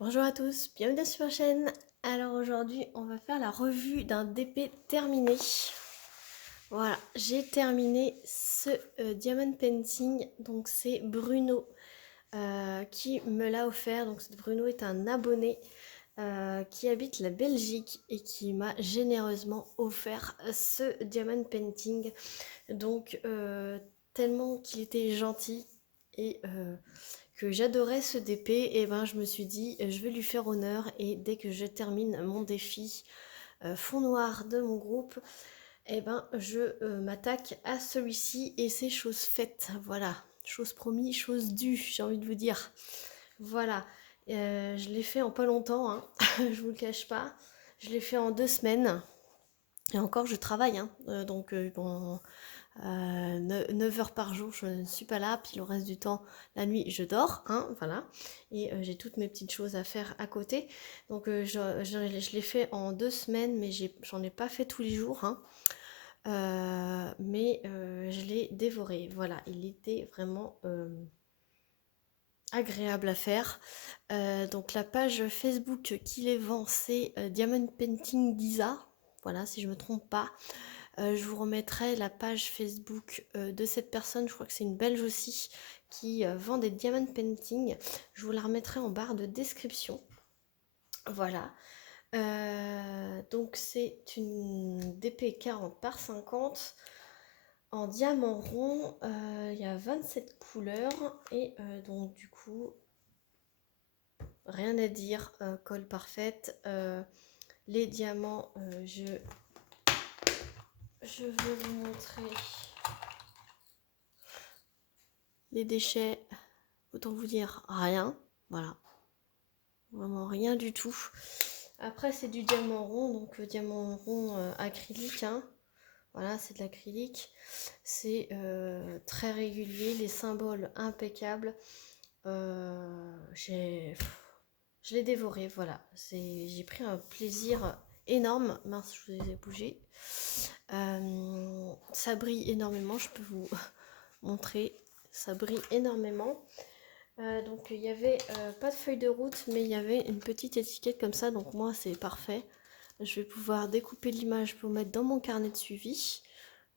Bonjour à tous, bienvenue sur ma chaîne. Alors aujourd'hui, on va faire la revue d'un DP terminé. Voilà, j'ai terminé ce diamond painting. Donc c'est Bruno qui me l'a offert. Donc Bruno est un abonné qui habite la Belgique et qui m'a généreusement offert ce diamond painting. Donc tellement qu'il était gentil et que j'adorais ce DP, et ben je me suis dit je vais lui faire honneur, et dès que je termine mon défi fond noir de mon groupe, et ben je m'attaque à celui-ci et c'est chose faite. Voilà, chose promise, chose due, j'ai envie de vous dire. Voilà, je l'ai fait en pas longtemps, hein. Je vous le cache pas, je l'ai fait en 2 semaines. Et encore, je travaille, hein. Donc bon, 9 heures par jour, je ne suis pas là. Puis le reste du temps, la nuit, je dors, hein, voilà. Et j'ai toutes mes petites choses à faire à côté. Donc je l'ai fait en 2 semaines, mais j'en ai pas fait tous les jours, hein. Mais je l'ai dévoré. Voilà, il était vraiment agréable à faire. Donc la page Facebook qui les vend, c'est Diamond Painting Giza. Voilà, si je me trompe pas. Je vous remettrai la page Facebook de cette personne, je crois que c'est une Belge aussi, qui vend des diamond painting. Je vous la remettrai en barre de description. Voilà. Donc c'est une DP 40 par 50 en diamant rond. Il y a 27 couleurs et donc du coup, rien à dire, colle parfaite. Les diamants, je vais vous montrer. Les déchets, autant vous dire rien, voilà, vraiment rien du tout. Après c'est du diamant rond, donc diamant rond acrylique, hein. Voilà, c'est de l'acrylique, c'est très régulier, les symboles impeccables. Je l'ai dévoré, voilà, j'ai pris un plaisir énorme. Mince, je vous ai bougé. Ça brille énormément, je peux vous montrer, ça brille énormément. Donc il y avait pas de feuille de route, mais il y avait une petite étiquette comme ça, donc moi c'est parfait. Je vais pouvoir découper l'image pour mettre dans mon carnet de suivi.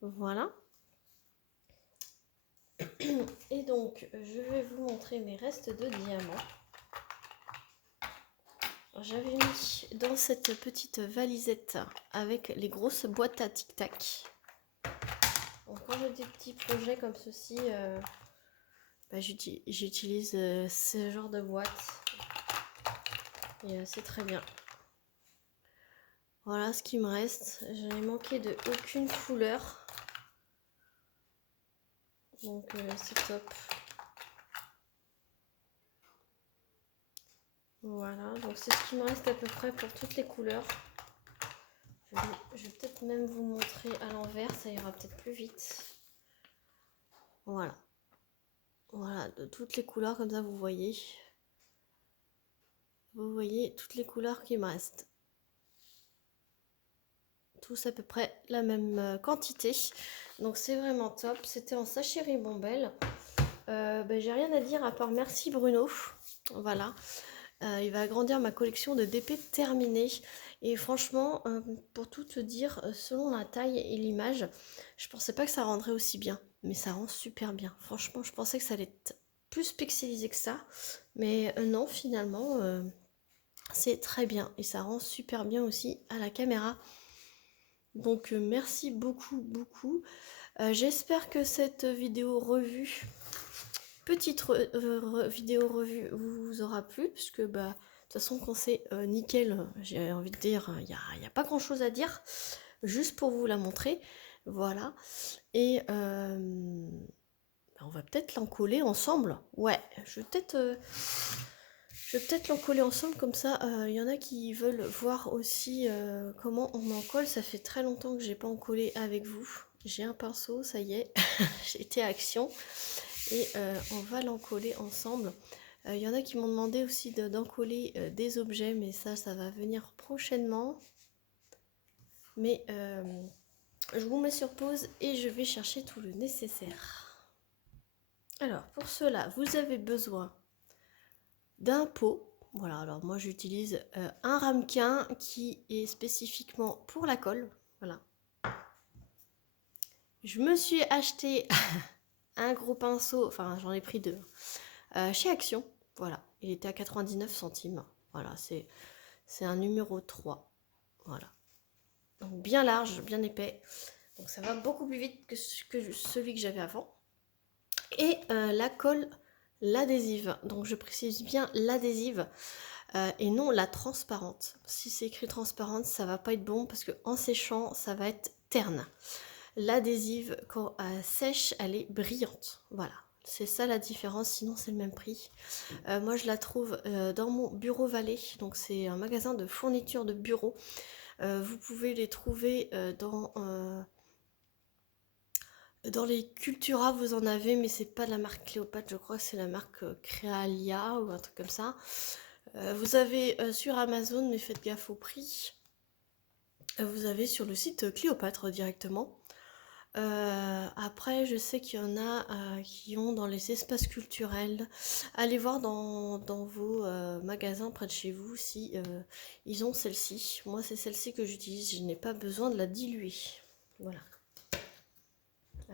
Voilà. Et donc je vais vous montrer mes restes de diamants. J'avais mis dans cette petite valisette avec les grosses boîtes à tic-tac. Donc quand j'ai des petits projets comme ceci, j'utilise ce genre de boîte. Et c'est très bien. Voilà ce qui me reste. Je n'ai manqué de aucune couleur. Donc c'est top. Voilà, donc c'est ce qui me reste à peu près pour toutes les couleurs. Je vais peut-être même vous montrer à l'envers, ça ira peut-être plus vite. Voilà. Voilà, de toutes les couleurs, comme ça vous voyez. Vous voyez toutes les couleurs qui me restent. Tous à peu près la même quantité. Donc c'est vraiment top. C'était en sachet Ribombelle. J'ai rien à dire à part merci Bruno. Voilà. Il va agrandir ma collection de DP terminée. Et franchement, pour tout te dire, selon la taille et l'image, je pensais pas que ça rendrait aussi bien. Mais ça rend super bien. Franchement, je pensais que ça allait être plus pixelisé que ça. Mais non, finalement, c'est très bien. Et ça rend super bien aussi à la caméra. Donc merci beaucoup, beaucoup. J'espère que cette vidéo revue, petite vidéo revue, vous aura plu, puisque bah, de toute façon quand c'est nickel, j'ai envie de dire, il n'y a pas grand chose à dire, juste pour vous la montrer, voilà. Et on va peut-être l'encoller ensemble, ouais, je vais peut-être l'encoller ensemble, comme ça il y en a qui veulent voir aussi comment on en colle. Ça fait très longtemps que j'ai pas encollé avec vous. J'ai un pinceau, ça y est, j'ai été à action. Et on va l'encoller ensemble. Il y en a qui m'ont demandé aussi d'encoller des objets, mais ça va venir prochainement. Mais je vous mets sur pause et je vais chercher tout le nécessaire. Alors pour cela, vous avez besoin d'un pot. Voilà, alors moi j'utilise un ramequin qui est spécifiquement pour la colle. Voilà. Je me suis acheté un gros pinceau, enfin j'en ai pris deux, chez Action. Voilà, il était à 99 centimes. Voilà, c'est un numéro 3. Voilà. Donc bien large, bien épais. Donc ça va beaucoup plus vite que celui que j'avais avant. Et la colle, l'adhésive. Donc je précise bien l'adhésive et non la transparente. Si c'est écrit transparente, ça va pas être bon parce que en séchant, ça va être terne. L'adhésive, quand elle sèche, elle est brillante. Voilà. C'est ça la différence, sinon c'est le même prix. Moi je la trouve dans mon Bureau Vallée, donc c'est un magasin de fourniture de bureau. Vous pouvez les trouver dans les Cultura, vous en avez, mais c'est pas de la marque Cléopâtre, je crois que c'est la marque Créalia ou un truc comme ça. Vous avez sur Amazon, mais faites gaffe au prix. Vous avez sur le site Cléopâtre directement. Après, je sais qu'il y en a qui ont dans les espaces culturels. Allez voir dans vos magasins près de chez vous si ils ont celle-ci. Moi, c'est celle-ci que j'utilise. Je n'ai pas besoin de la diluer. Voilà.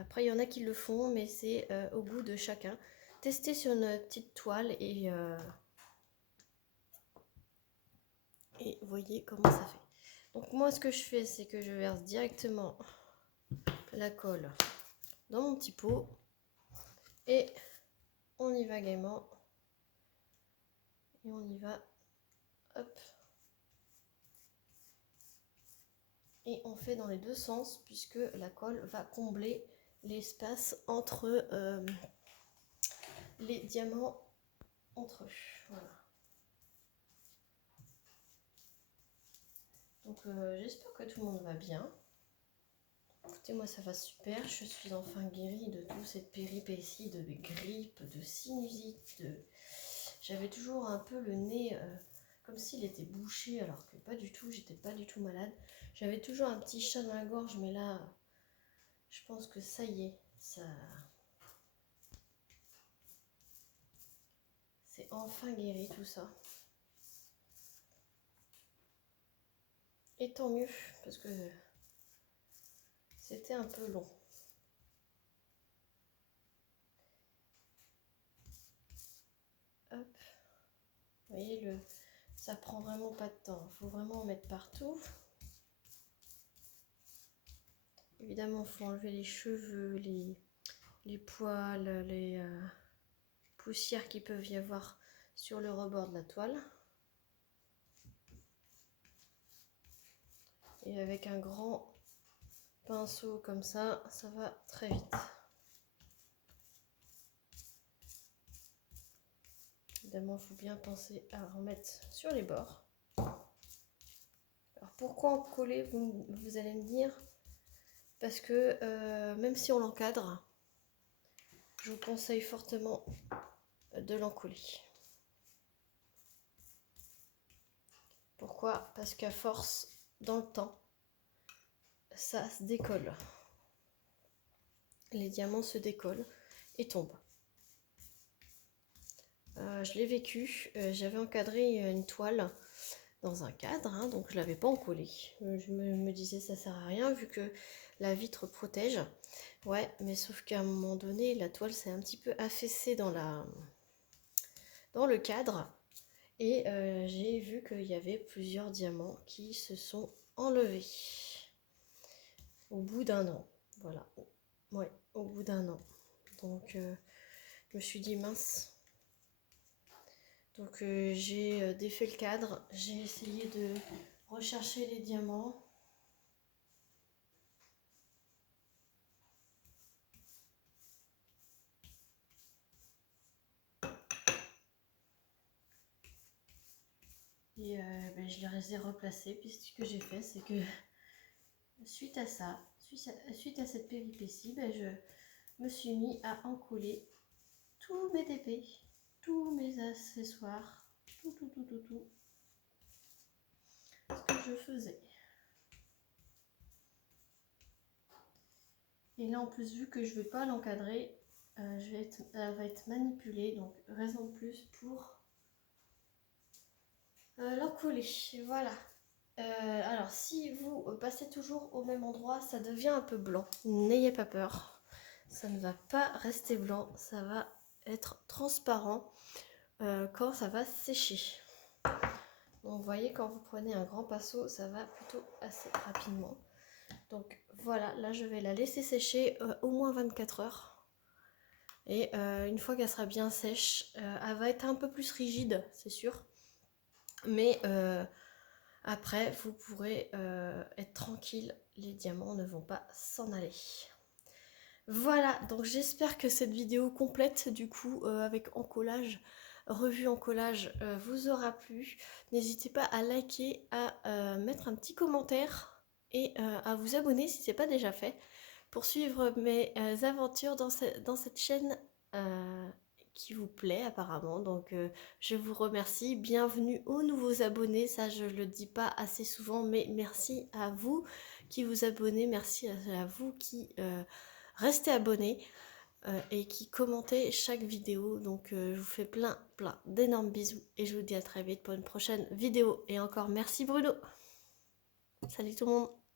Après, il y en a qui le font, mais c'est au goût de chacun. Testez sur une petite toile et voyez comment ça fait. Donc moi, ce que je fais, c'est que je verse directement la colle dans mon petit pot et on y va gaiement. Et on y va, hop. Et on fait dans les deux sens puisque la colle va combler l'espace entre les diamants entre eux. Voilà. Donc j'espère que tout le monde va bien. Écoutez, moi ça va super. Je suis enfin guérie de toute cette péripétie de grippe, de sinusite. J'avais toujours un peu le nez comme s'il était bouché alors que pas du tout. J'étais pas du tout malade. J'avais toujours un petit chat dans la gorge, mais là, je pense que ça y est, ça... C'est enfin guéri tout ça. Et tant mieux, parce que c'était un peu long. Hop. Vous voyez, ça prend vraiment pas de temps. Il faut vraiment en mettre partout. Évidemment, il faut enlever les cheveux, les poils, les poussières qui peuvent y avoir sur le rebord de la toile. Et avec un grand pinceau comme ça va très vite. Évidemment, il faut bien penser à remettre sur les bords. Alors pourquoi en coller, vous allez me dire? Parce que même si on l'encadre, je vous conseille fortement de l'encoller. Pourquoi? Parce qu'à force, dans le temps, ça se décolle. Les diamants se décollent et tombent. Je l'ai vécu, j'avais encadré une toile dans un cadre, hein, donc je ne l'avais pas encollé. Je me disais ça sert à rien vu que la vitre protège. Ouais, mais sauf qu'à un moment donné, la toile s'est un petit peu affaissée dans le cadre. Et j'ai vu qu'il y avait plusieurs diamants qui se sont enlevés. Au bout d'un an. Voilà. Ouais, au bout d'un an. Donc je me suis dit mince. Donc j'ai défait le cadre. J'ai essayé de rechercher les diamants. Et je les ai replacés. Puis ce que j'ai fait, c'est que suite à ça, suite à cette péripétie, je me suis mis à encoller tous mes TP, tous mes accessoires, tout. Ce que je faisais. Et là, en plus, vu que je ne vais pas l'encadrer, elle va être manipulée. Donc, raison de plus pour L'encoller, voilà. Alors si vous passez toujours au même endroit, ça devient un peu blanc. N'ayez pas peur, ça ne va pas rester blanc, ça va être transparent quand ça va sécher. Donc vous voyez, quand vous prenez un grand pinceau, ça va plutôt assez rapidement. Donc voilà, là je vais la laisser sécher au moins 24 heures. Et une fois qu'elle sera bien sèche, elle va être un peu plus rigide, c'est sûr. Mais après, vous pourrez être tranquille, les diamants ne vont pas s'en aller. Voilà, donc j'espère que cette vidéo complète, du coup, avec encollage, revue en collage, vous aura plu. N'hésitez pas à liker, à mettre un petit commentaire et à vous abonner si ce n'est pas déjà fait pour suivre mes aventures dans cette chaîne qui vous plaît apparemment. Donc je vous remercie, bienvenue aux nouveaux abonnés, ça je le dis pas assez souvent, mais merci à vous qui vous abonnez, merci à vous qui restez abonnés et qui commentez chaque vidéo. Donc je vous fais plein d'énormes bisous et je vous dis à très vite pour une prochaine vidéo. Et encore merci Bruno. Salut tout le monde.